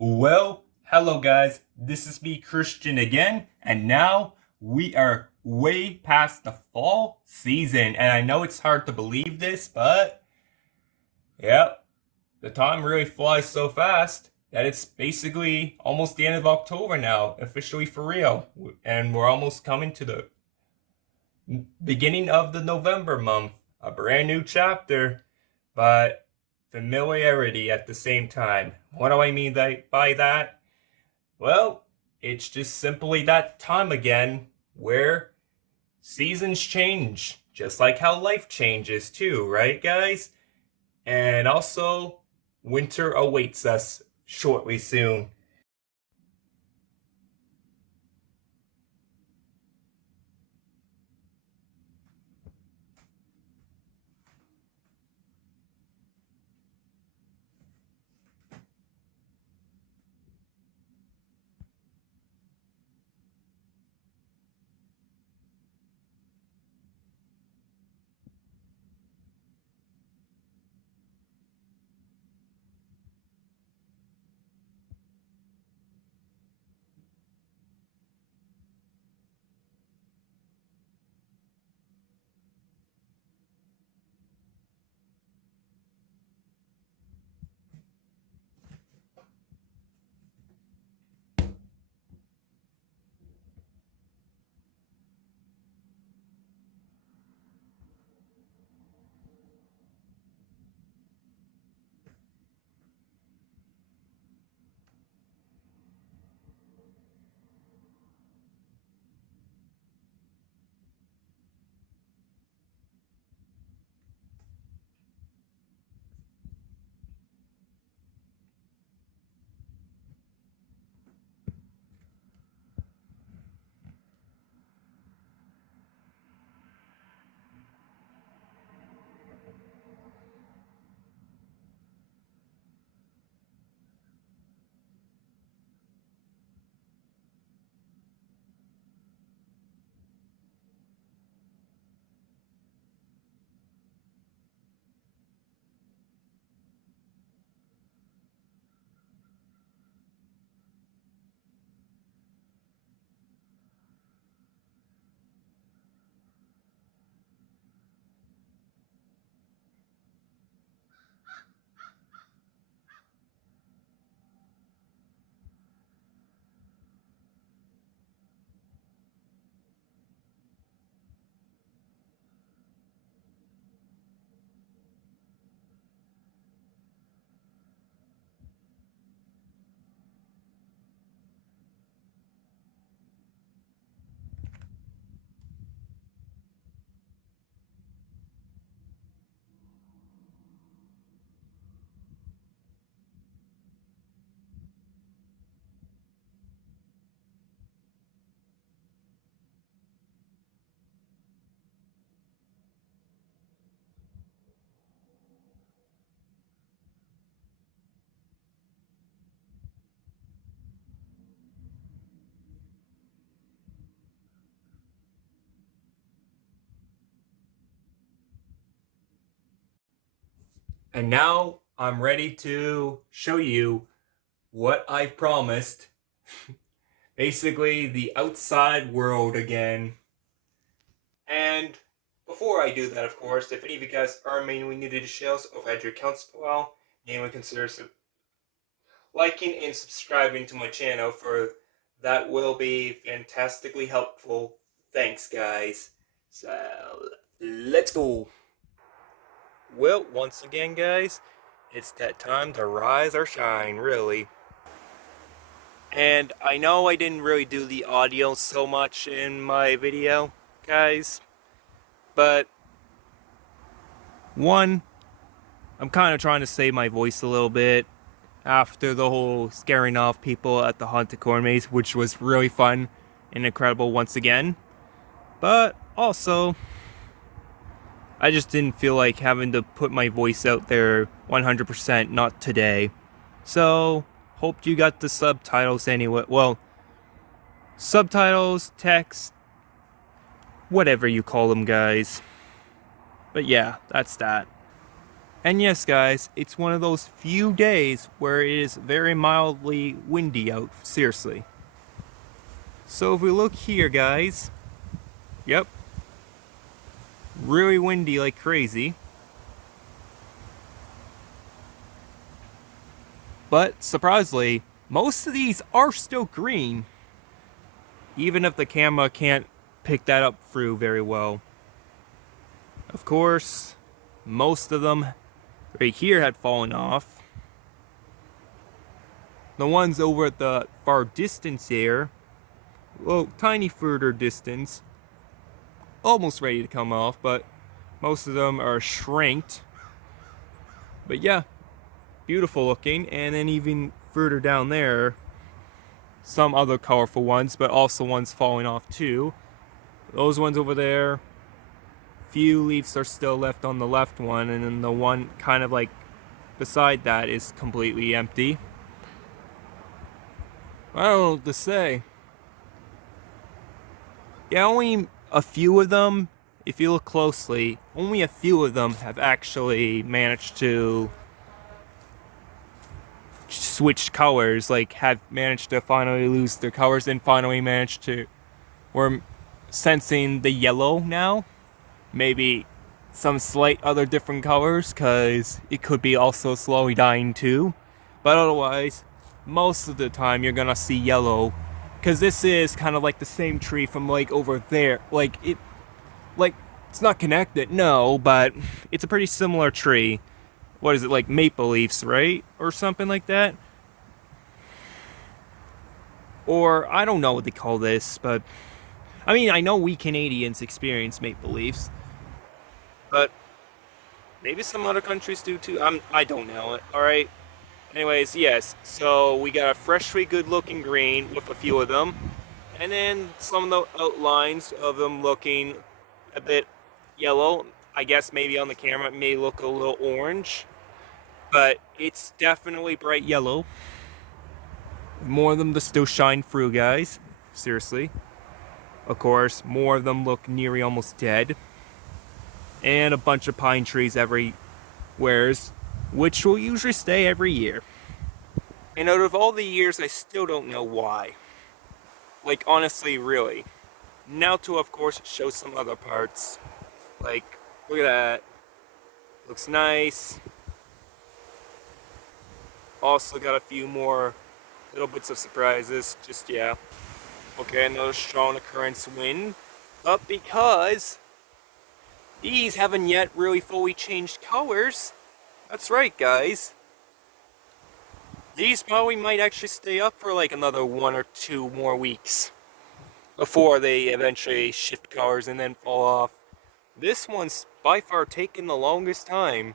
Well, hello guys, this is me, Christian, again, and now we are way past the fall season, and I know it's hard to believe this, but yep, the time really flies so fast that it's basically almost the end of October now, officially for real, and we're almost coming to the beginning of the November month, a brand new chapter, but familiarity at the same time. What do I mean by that? Well, it's just simply that time again where seasons change, just like how life changes too, right, guys? And also, winter awaits us shortly soon. And now I'm ready to show you what I promised. Basically, the outside world again. And before I do that, of course, if any of you guys are mainly new to the show, so if I had your accounts for a while, mainly consider liking and subscribing to my channel, for that will be fantastically helpful. Thanks, guys. So, let's go. Well, once again, guys, it's that time to rise or shine, really. And I know I didn't really do the audio so much in my video, guys, but one, I'm kind of trying to save my voice a little bit after the whole scaring off people at the haunted corn maze, which was really fun and incredible once again. But also, I just didn't feel like having to put my voice out there 100%, not today. So, hope you got the subtitles anyway. Well, subtitles, text, whatever you call them, guys. But yeah, that's that. And yes, guys, it's one of those few days where it is very mildly windy out, seriously. So if we look here, guys, yep, really windy like crazy. But surprisingly, most of these are still green, even if the camera can't pick that up through very well. Of course, most of them right here had fallen off. The ones over at the far distance here, well, tiny further distance, almost ready to come off, but most of them are shrinked. But yeah, beautiful looking. And then even further down there, some other colorful ones, but also ones falling off too. Those ones over there, few leaves are still left on the left one, and then the one kind of like beside that is completely empty. I don't know what to say. Yeah, only a few of them, if you look closely, only a few of them have actually managed to switch colors, like have managed to finally lose their colors and finally managed to, we're sensing the yellow now. Maybe some slight other different colors, because it could be also slowly dying too. But otherwise, most of the time you're gonna see yellow, because this is kind of like the same tree from like over there. Like it's not connected, no, but it's a pretty similar tree. What is it, like maple leaves, right? Or something like that? Or I don't know what they call this, but I mean, I know we Canadians experience maple leaves, but maybe some other countries do too. I don't know it. All right. Anyways, yes. So we got a freshly good-looking green with a few of them, and then some of the outlines of them looking a bit yellow. I guess maybe on the camera it may look a little orange, but it's definitely bright yellow. More of them to still shine through, guys. Seriously. Of course, more of them look nearly almost dead. And a bunch of pine trees everywheres, which will usually stay every year. And out of all the years, I still don't know why. Like, honestly, really. Now to, of course, show some other parts. Like, look at that. Looks nice. Also got a few more little bits of surprises. Just, yeah. Okay, another strong occurrence wind. But because these haven't yet really fully changed colors. That's right, guys. These probably might actually stay up for like another 1 or 2 more weeks before they eventually shift colors and then fall off. This one's by far taken the longest time.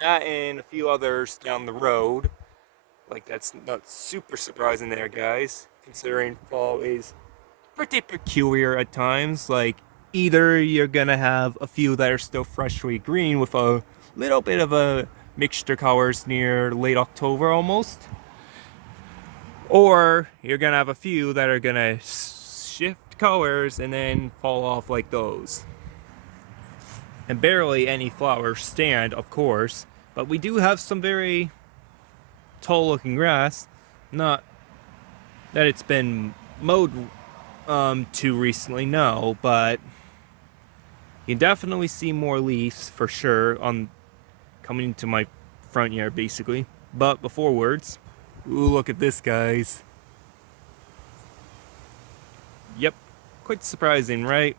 That and a few others down the road. Like, that's not super surprising there, guys, considering fall is pretty peculiar at times. Like, either you're gonna have a few that are still freshly green with a little bit of a mixture colors near late October almost, or you're gonna have a few that are gonna shift colors and then fall off like those. And barely any flowers stand, of course, but we do have some very tall looking grass. Not that it's been mowed too recently, no, but you can definitely see more leaves for sure on coming into my front yard, basically. But before words, ooh, look at this, guys. Yep, quite surprising, right?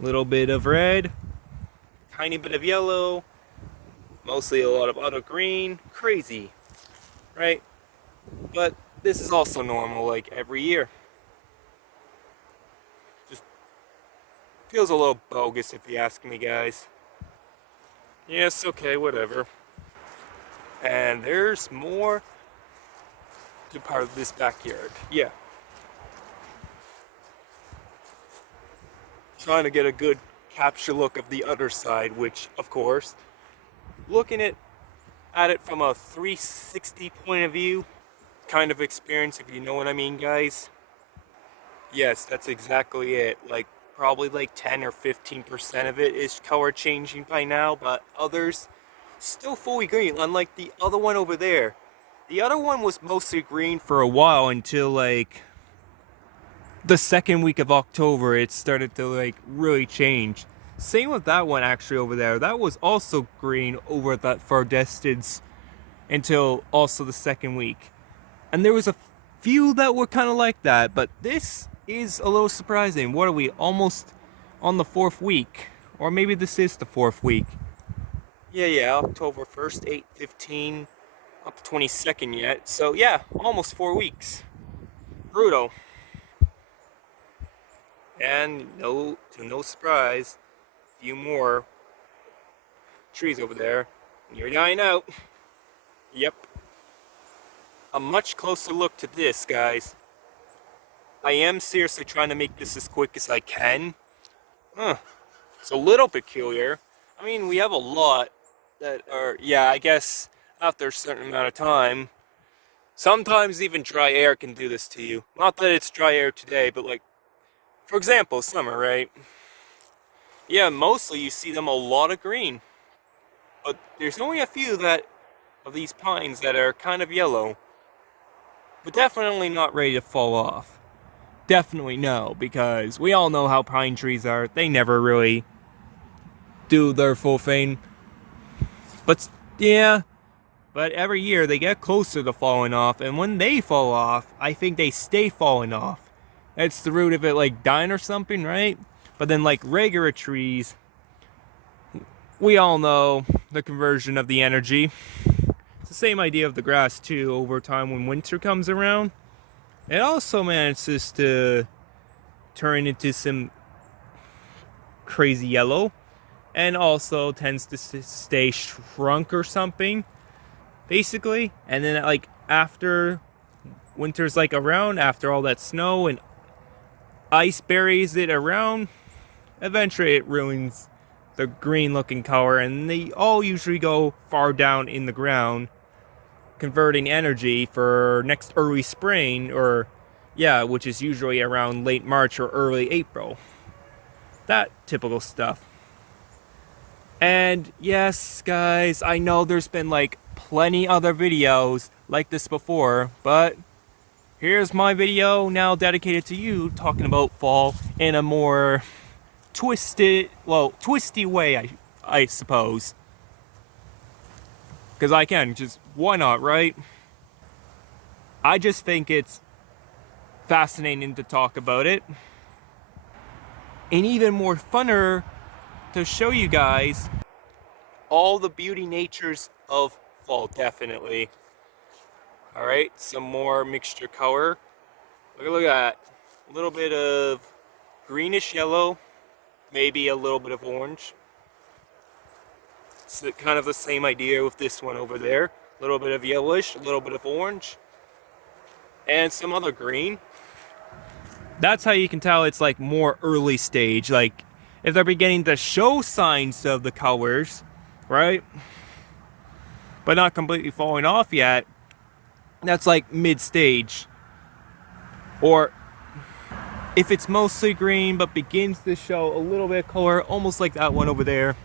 Little bit of red, tiny bit of yellow, mostly a lot of other green. Crazy, right? But this is also normal, like every year. Just feels a little bogus if you ask me, guys. Yes, okay, whatever. And there's more to part of this backyard. Yeah. Trying to get a good capture look of the other side, which, of course, looking at it from a 360 point of view kind of experience, if you know what I mean, guys. Yes, that's exactly it. Like, probably like 10 or 15% of it is color changing by now, but others still fully green, unlike the other one over there. The other one was mostly green for a while until like the second week of October it started to like really change. Same with that one actually over there. That was also green over that far distance until also the second week. And there was a few that were kind of like that, but this is a little surprising. What are we, almost on the 4th week? Or maybe this is the 4th week. Yeah, October 1st, 8/15, not the 22nd yet. So yeah, almost 4 weeks. Brutal. And to no surprise, a few more trees over there. You're dying out. Yep. A much closer look to this, guys. I am seriously trying to make this as quick as I can. It's a little peculiar. I mean, we have a lot that are, yeah, I guess after a certain amount of time, sometimes even dry air can do this to you. Not that it's dry air today, but like, for example, summer, right? Yeah, mostly you see them a lot of green. But there's only a few that of these pines that are kind of yellow. But definitely not ready to fall off. Definitely no, because we all know how pine trees are. They never really do their full thing. But yeah, but every year they get closer to falling off, and when they fall off, I think they stay falling off. That's the root of it, like dying or something, right? But then like regular trees, we all know the conversion of the energy. It's the same idea of the grass too. Over time when winter comes around, it also manages to turn into some crazy yellow, and also tends to stay shrunk or something, basically. And then like after winter's like around, after all that snow and ice buries it around, eventually it ruins the green looking color, and they all usually go far down in the ground, converting energy for next early spring, or yeah, which is usually around late March or early April. That typical stuff. And yes, guys, I know there's been like plenty other videos like this before, but here's my video now dedicated to you, talking about fall in a more twisty way, I suppose. Because I can, just why not, right? I just think it's fascinating to talk about it. And even more funner to show you guys all the beauty natures of fall, definitely. Alright, some more mixture color. Look at that. A little bit of greenish yellow, maybe a little bit of orange. It's kind of the same idea with this one over there. A little bit of yellowish, a little bit of orange, and some other green. That's how you can tell it's like more early stage. Like if they're beginning to show signs of the colors, right? But not completely falling off yet, that's like mid-stage. Or if it's mostly green but begins to show a little bit of color, almost like that one over there,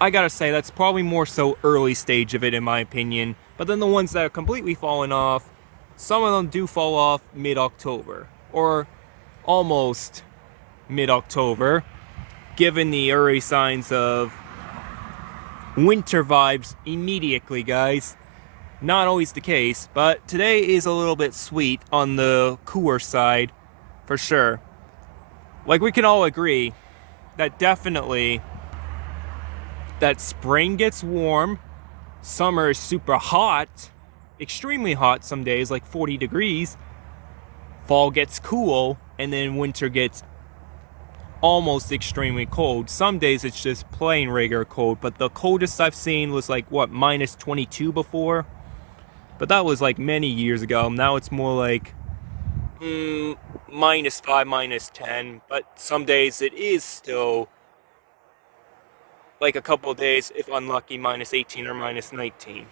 I gotta say that's probably more so early stage of it in my opinion. But then the ones that are completely falling off, some of them do fall off mid-October, or almost mid-October, given the early signs of winter vibes immediately, guys. Not always the case, but today is a little bit sweet on the cooler side, for sure. Like we can all agree that definitely that spring gets warm, summer is super hot, extremely hot some days, like 40 degrees, fall gets cool, and then winter gets almost extremely cold. Some days it's just plain regular cold, but the coldest I've seen was like, what, minus 22 before? But that was like many years ago. Now it's more like minus 5, minus 10, but some days it is still like a couple of days, if unlucky, minus 18 or minus 19.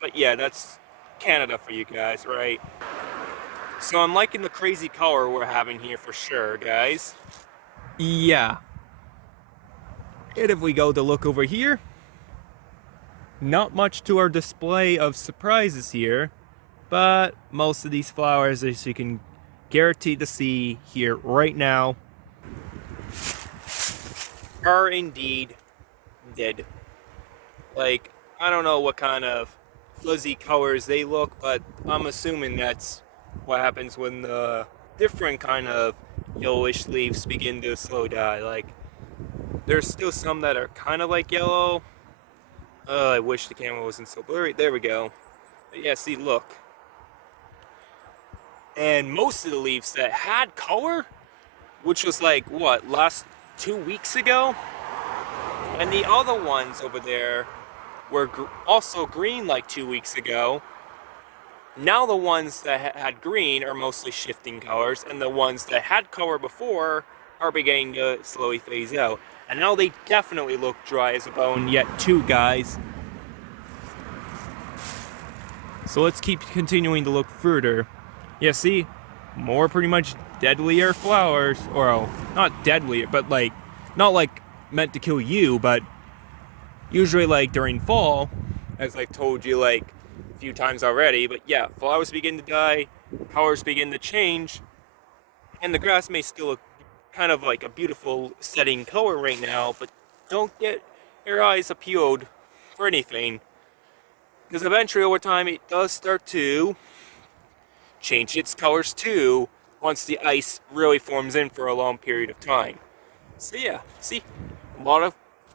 But yeah, that's Canada for you guys, right? So I'm liking the crazy color we're having here for sure, guys. Yeah. And if we go to look over here, not much to our display of surprises here, but most of these flowers, as you can guarantee to see here right now, are indeed dead. Like, I don't know what kind of fuzzy colors they look, but I'm assuming that's what happens when the different kind of yellowish leaves begin to slow die. Like, there's still some that are kind of like yellow. I wish the camera wasn't so blurry. There we go. But yeah, see, look. And most of the leaves that had color, which was like, what, last 2 weeks ago? And the other ones over there were also green like 2 weeks ago. Now the ones that had green are mostly shifting colors, and the ones that had color before are beginning to slowly phase out. And now they definitely look dry as a bone yet too, guys. So let's keep continuing to look further. Yeah, see? More pretty much deadlier flowers. Or, oh, not deadlier, but like, not like meant to kill you, but usually like during fall, as I've told you like a few times already, but yeah, flowers begin to die, colors begin to change, and the grass may still look kind of like a beautiful setting color right now, but don't get your eyes appealed for anything, because eventually over time it does start to change its colors too, once the ice really forms in for a long period of time. So yeah, see, a lot of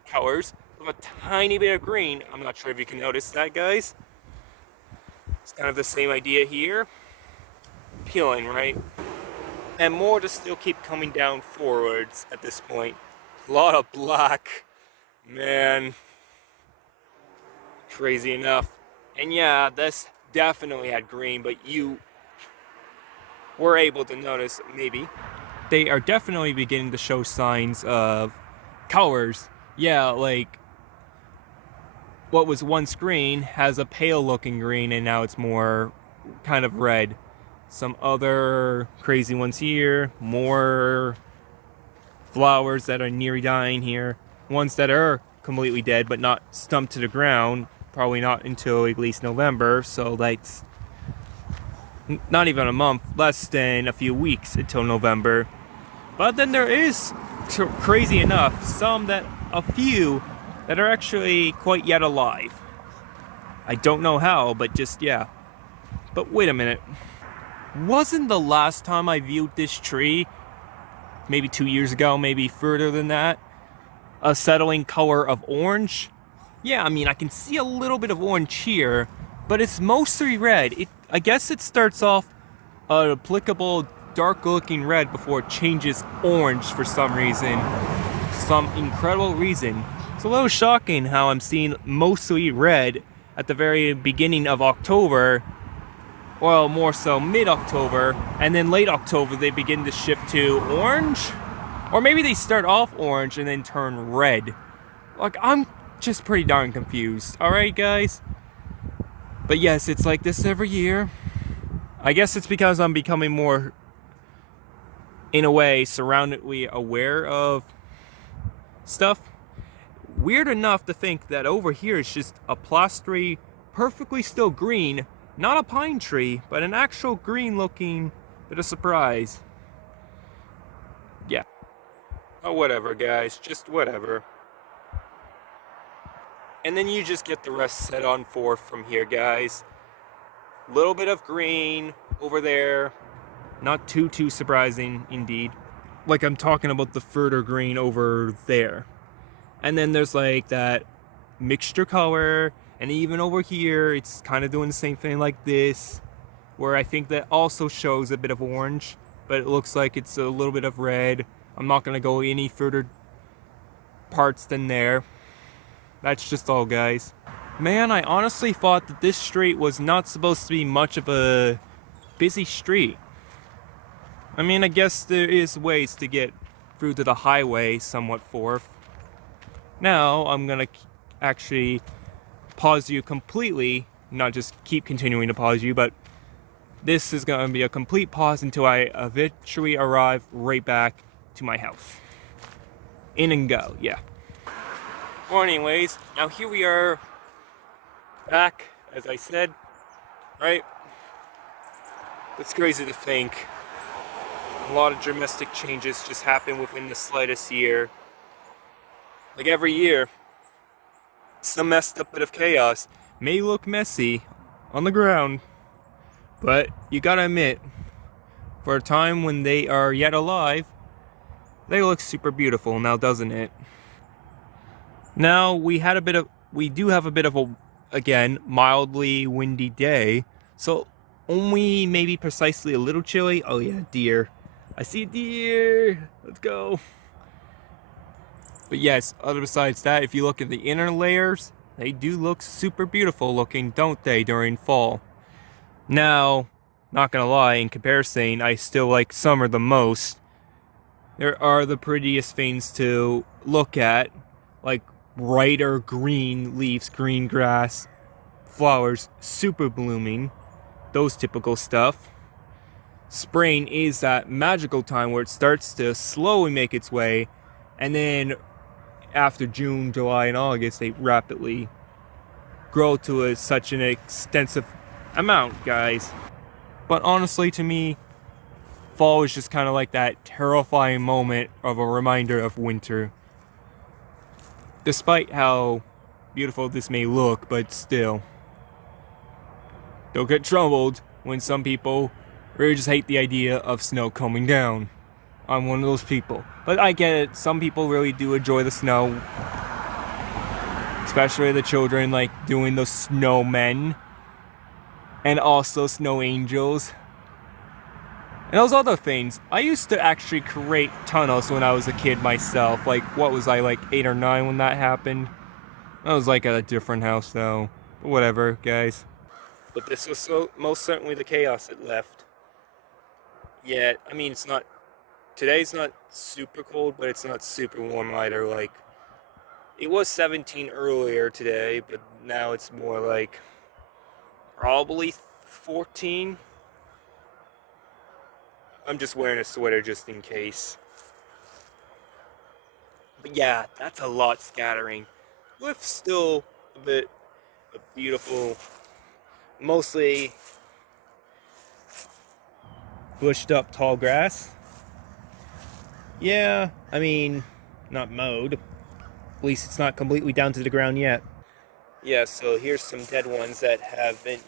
colors with a tiny bit of green. I'm not sure if you can notice that, guys. It's kind of the same idea here. Peeling, right? And more to still keep coming down forwards at this point. A lot of black. Man. Crazy enough. And yeah, this definitely had green, but you were able to notice, maybe, they are definitely beginning to show signs of colors. Yeah, like what was once green has a pale looking green, and now it's more kind of red. Some other crazy ones here, more flowers that are near dying here, ones that are completely dead but not stumped to the ground, probably not until at least November, so that's not even a month, less than a few weeks until November. But then there is, crazy enough, a few that are actually quite yet alive. I don't know how, but just, yeah. But wait a minute. Wasn't the last time I viewed this tree, maybe 2 years ago, maybe further than that, a settling color of orange? Yeah, I mean, I can see a little bit of orange here, but it's mostly red. I guess it starts off an applicable dark looking red before it changes orange for some reason. Some incredible reason. It's a little shocking how I'm seeing mostly red at the very beginning of October. Well, more so mid-October, and then late October they begin to shift to orange? Or maybe they start off orange and then turn red. Like, I'm just pretty darn confused. Alright, guys? But yes, it's like this every year. I guess it's because I'm becoming more, in a way, surroundedly aware of stuff. Weird enough to think that over here it's just a plastery, perfectly still green, not a pine tree, but an actual green looking bit of surprise. Yeah. Oh, whatever, guys, just whatever. And then you just get the rest set on forth from here, guys. Little bit of green over there. Not too surprising, indeed. Like, I'm talking about the further green over there. And then there's like that mixture color. And even over here, it's kind of doing the same thing like this. Where I think that also shows a bit of orange. But it looks like it's a little bit of red. I'm not going to go any further parts than there. That's just all, guys. Man, I honestly thought that this street was not supposed to be much of a busy street. I mean, I guess there is ways to get through to the highway somewhat forth. Now, I'm gonna actually pause you completely, not just keep continuing to pause you, but this is gonna be a complete pause until I eventually arrive right back to my house. In and go, yeah. Well, anyways, now here we are back, as I said, right? It's crazy to think a lot of dramatic changes just happen within the slightest year. Like every year, some messed up bit of chaos may look messy on the ground, but you gotta admit, for a time when they are yet alive, they look super beautiful now, doesn't it? Now we do have a bit of a, again, mildly windy day, so only maybe precisely a little chilly. Oh yeah, deer. I see a deer. Let's go. But yes, other besides that, if you look at the inner layers, they do look super beautiful looking, don't they, during fall? Now, not gonna lie, in comparison, I still like summer the most. There are the prettiest things to look at, like brighter green leaves, green grass, flowers super blooming, those typical stuff. Spring is that magical time where it starts to slowly make its way, and then after June, July, and August, they rapidly grow to such an extensive amount, guys. But honestly, to me, fall is just kind of like that terrifying moment of a reminder of winter. Despite how beautiful this may look, but still. Don't get troubled when some people really just hate the idea of snow coming down. I'm one of those people. But I get it, some people really do enjoy the snow. Especially the children, like doing the snowmen. And also snow angels. And those other things. I used to actually create tunnels when I was a kid myself. Like, what was I, like 8 or 9 when that happened? I was like at a different house though. But whatever, guys. But this was most certainly the chaos it left. Yeah, I mean, today's not super cold, but it's not super warm either. Like, it was 17 earlier today, but now it's more like probably 14. I'm just wearing a sweater just in case. But yeah, that's a lot scattering. With still a bit of beautiful, mostly bushed up tall grass. Yeah, I mean, not mowed. At least it's not completely down to the ground yet. Yeah, so here's some dead ones that have been,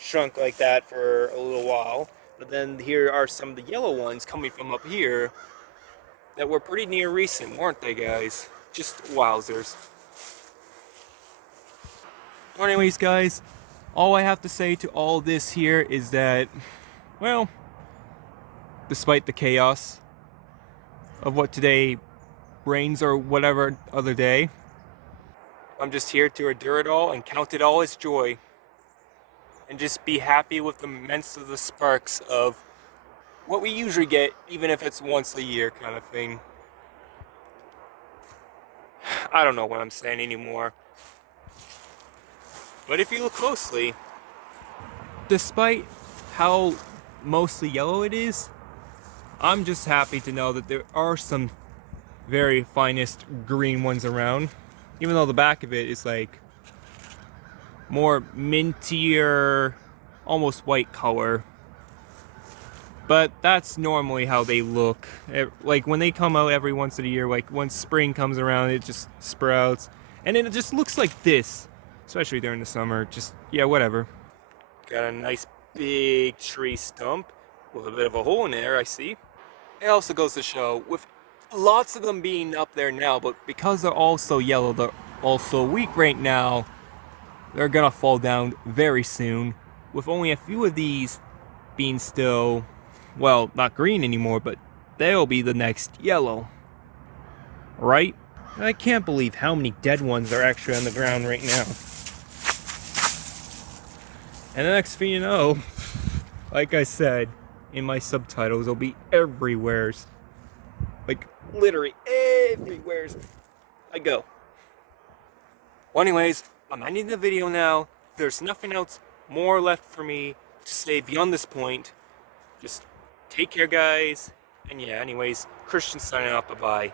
shrunk like that for a little while. But then here are some of the yellow ones coming from up here that were pretty near recent, weren't they, guys? Just wowzers. Well, anyways, guys, all I have to say to all this here is that, well, despite the chaos of what today brings or whatever other day, I'm just here to endure it all and count it all as joy. And just be happy with the immense of the sparks of what we usually get, even if it's once a year kind of thing. I don't know what I'm saying anymore. But if you look closely, despite how mostly yellow it is, I'm just happy to know that there are some very finest green ones around. Even though the back of it is like more mintier, almost white color. But that's normally how they look. Like when they come out every once in a year, like once spring comes around, it just sprouts. And then it just looks like this, especially during the summer. Just, yeah, whatever. Got a nice big tree stump with a bit of a hole in there, I see. It also goes to show, with lots of them being up there now, but because they're all so yellow, they're all so weak right now, they're gonna fall down very soon, with only a few of these being still, well, not green anymore, but they'll be the next yellow. Right? I can't believe how many dead ones are actually on the ground right now. And the next thing you know, like I said in my subtitles, will be everywheres. Like, literally everywheres I go. Well, anyways, I'm ending the video now. There's nothing else more left for me to say beyond this point. Just take care, guys. And yeah, anyways, Christian signing off. Bye-bye.